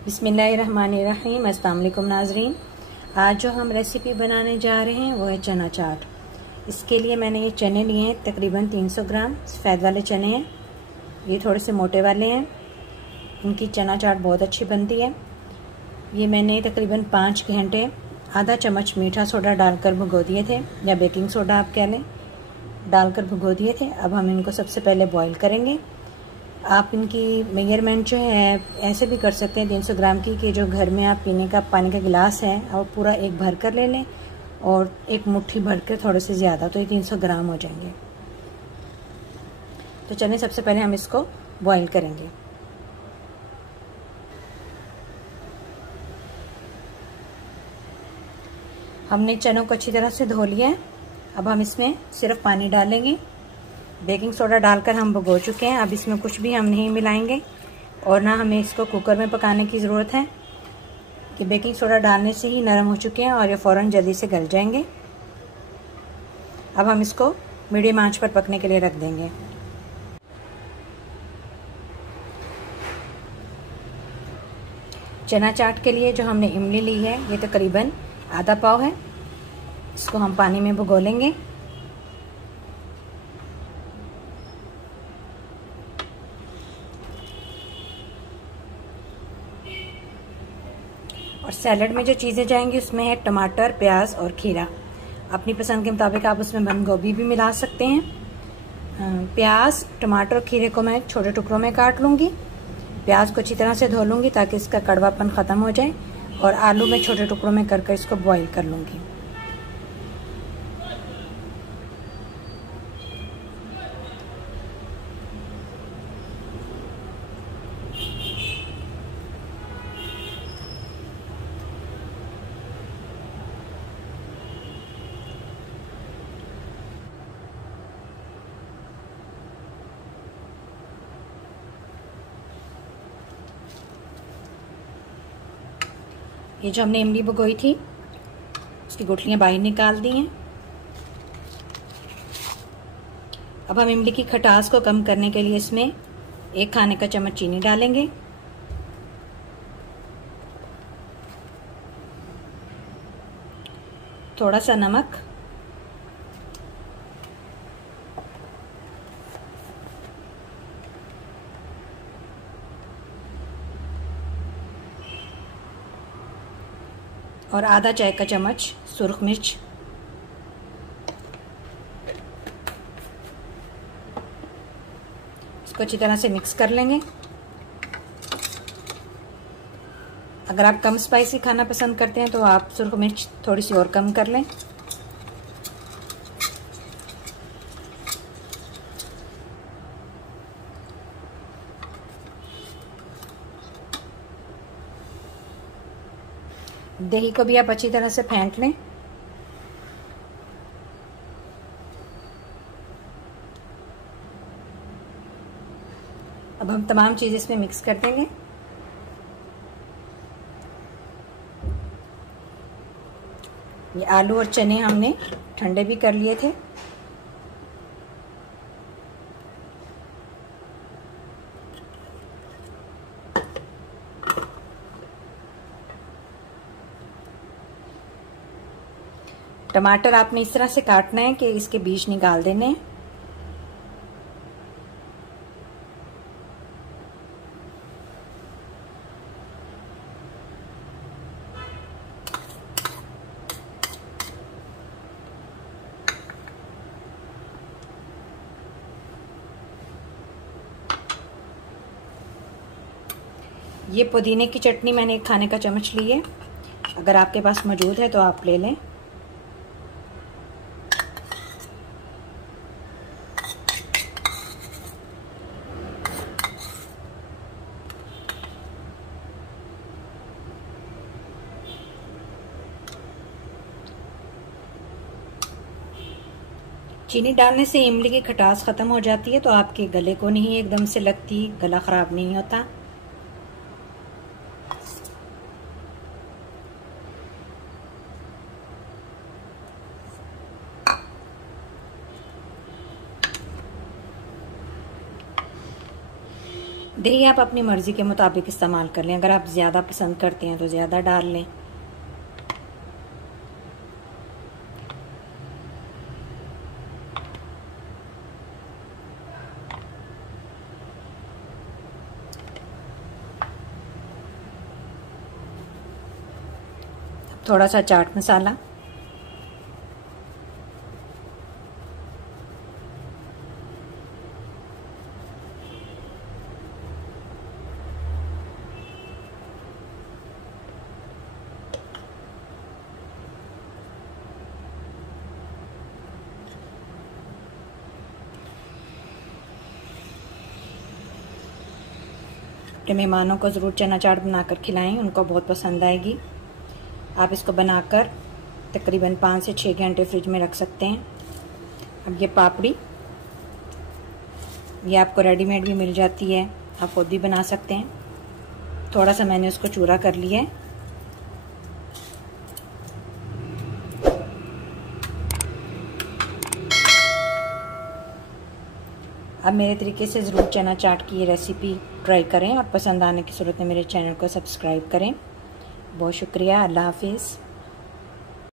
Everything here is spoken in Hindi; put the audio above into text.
बिस्मिल्लाहिर्रहमानिर्रहीम। अस्सलाम वालेकुम नाज़रीन। आज जो हम रेसिपी बनाने जा रहे हैं वो है चना चाट। इसके लिए मैंने ये चने लिए हैं, तकरीबन 300 ग्राम सफ़ेद वाले चने हैं। ये थोड़े से मोटे वाले हैं, इनकी चना चाट बहुत अच्छी बनती है। ये मैंने तकरीबन 5 घंटे आधा चम्मच मीठा सोडा डालकर भिगो दिए थे, या बेकिंग सोडा आप कह लें, डालकर भिगो दिए थे। अब हम इनको सबसे पहले बॉईल करेंगे। आप इनकी मेजरमेंट जो है ऐसे भी कर सकते हैं 300 ग्राम की, कि जो घर में आप पीने का पानी का गिलास है और पूरा एक भर कर ले लें और एक मुट्ठी भर कर थोड़े से ज़्यादा, तो ये 300 ग्राम हो जाएंगे। तो चलिए सबसे पहले हम इसको बॉईल करेंगे। हमने चनों को अच्छी तरह से धो लिया है। अब हम इसमें सिर्फ पानी डालेंगे। बेकिंग सोडा डालकर हम भिगो चुके हैं। अब इसमें कुछ भी हम नहीं मिलाएंगे और ना हमें इसको कुकर में पकाने की ज़रूरत है, कि बेकिंग सोडा डालने से ही नरम हो चुके हैं और ये फ़ौरन जल्दी से गल जाएंगे। अब हम इसको मीडियम आंच पर पकने के लिए रख देंगे। चना चाट के लिए जो हमने इमली ली है ये तकरीबन आधा पाव है। इसको हम पानी में भिगो लेंगे। और सैलड में जो चीज़ें जाएंगी उसमें है टमाटर, प्याज और खीरा। अपनी पसंद के मुताबिक आप उसमें बंद गोभी भी मिला सकते हैं। प्याज, टमाटर और खीरे को मैं छोटे टुकड़ों में काट लूँगी। प्याज को अच्छी तरह से धो लूँगी ताकि इसका कड़वापन ख़त्म हो जाए, और आलू में छोटे टुकड़ों में कर इसको बॉईल कर लूँगी। ये जो हमने इमली भिगोई थी उसकी गुठलियाँ बाहर निकाल दी हैं। अब हम इमली की खटास को कम करने के लिए इसमें 1 खाने का चम्मच चीनी डालेंगे। थोड़ा सा नमक, और आधा चाय का चम्मच सुर्ख मिर्च। इसको अच्छी तरह से मिक्स कर लेंगे। अगर आप कम स्पाइसी खाना पसंद करते हैं तो आप सुर्ख मिर्च थोड़ी सी और कम कर लें। दही को भी आप अच्छी तरह से फेंट लें। अब हम तमाम चीज़ इसमें मिक्स कर देंगे। ये आलू और चने हमने ठंडे भी कर लिए थे। टमाटर आपने इस तरह से काटना है कि इसके बीज निकाल देने हैं। ये पुदीने की चटनी मैंने 1 खाने का चम्मच ली है। अगर आपके पास मौजूद है तो आप ले लें। चीनी डालने से इमली की खटास ख़त्म हो जाती है, तो आपके गले को नहीं एकदम से लगती, गला ख़राब नहीं होता। दही आप अपनी मर्ज़ी के मुताबिक इस्तेमाल कर लें। अगर आप ज़्यादा पसंद करते हैं तो ज़्यादा डाल लें। थोड़ा सा चाट मसाला, अपने मेहमानों को ज़रूर चना चाट बनाकर खिलाएं, उनको बहुत पसंद आएगी। आप इसको बनाकर तकरीबन 5 से 6 घंटे फ्रिज में रख सकते हैं। अब ये पापड़ी, ये आपको रेडीमेड भी मिल जाती है, आप खुद भी बना सकते हैं। थोड़ा सा मैंने उसको चूरा कर लिया है। अब मेरे तरीके से ज़रूर चना चाट की ये रेसिपी ट्राई करें और पसंद आने की सूरत में मेरे चैनल को सब्सक्राइब करें। बहुत शुक्रिया। अल्लाह हाफिज़।